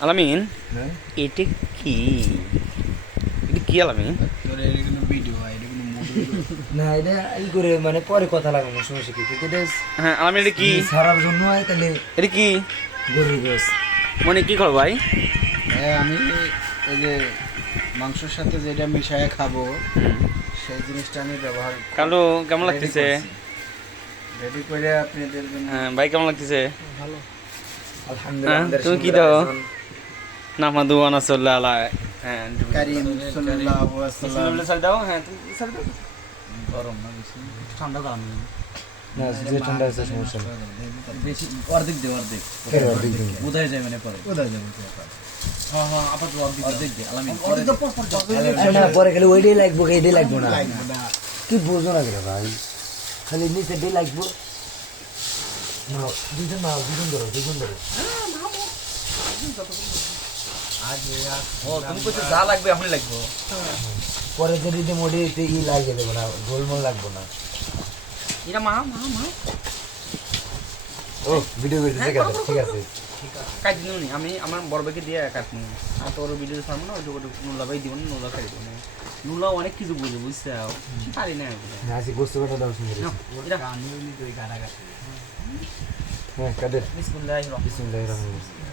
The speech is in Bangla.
আলামিন হ্যাঁ এটা কি এটা কি আলামিন তোর এর কোনো ভিডিও হয় এটা কোনো মুভি না এটা ই করে মানে পরে কথা লাগানো সমস্যা কি কিন্তু এটা হ্যাঁ আলামিন এটা কি সারার জন্য হয় তাহলে এটা কি গরুর গোস মানে কি করো ভাই হ্যাঁ আমি এই যে মাংসের সাথে যেটা মিশায় খাবো সেই জিনিসটা আমি ব্যবহার কালো কেমন লাগতেছে রেডি করে আপনাদের জন্য হ্যাঁ ভাই কেমন লাগতেছে ভালো আলহামদুলিল্লাহ তুমি কি দাও নামাদু আনাসুল্লাহ আলা হ্যাঁ কারিম সাল্লাল্লাহু আলাইহি ওয়াসাল্লাম সাল দাও হ্যাঁ তুমি সাল দাও গরম না বেশি ঠান্ডা গরম না যে ঠান্ডা আছে সমস্যা নেই বেশি অর্ধেক দে অর্ধেক ফের অর্ধেক দিন বোঝাই যায় মানে পরে কোথায় যাবো হ্যাঁ হ্যাঁ আপাতত অর্ধেক দে আলামিন পরে না পরে খালি ওইটাই লাগবো এইটাই লাগবো না লাগবে না কি বুঝো না কেন ভাই খালি নিচে ডে লাগবো না দুজন ধরো ও তুমি কইছো যা লাগবে এখনই লাগবে পরে যদি যে মোটে ই লাগিয়ে দেবো না গোলমোল লাগবো না এটা মা মা মা ও ভিডিও করতেছে ঠিক আছে কাট দিন নি আমি আমার বড় ভাইকে দিয়ে কাটনি আর তোর ভিডিও ছাড়বো না ওই নুলা ভাই দিব না নুলা খাই দিব না নুলা অনেক কিছু বুঝে বুঝছে পারি না না আসি গোস্ত কাটা দাও সুন্দর এটা হ্যাঁ কাদের বিসমিল্লাহির রহমানির রহিম বিসমিল্লাহির রহমানির রহিম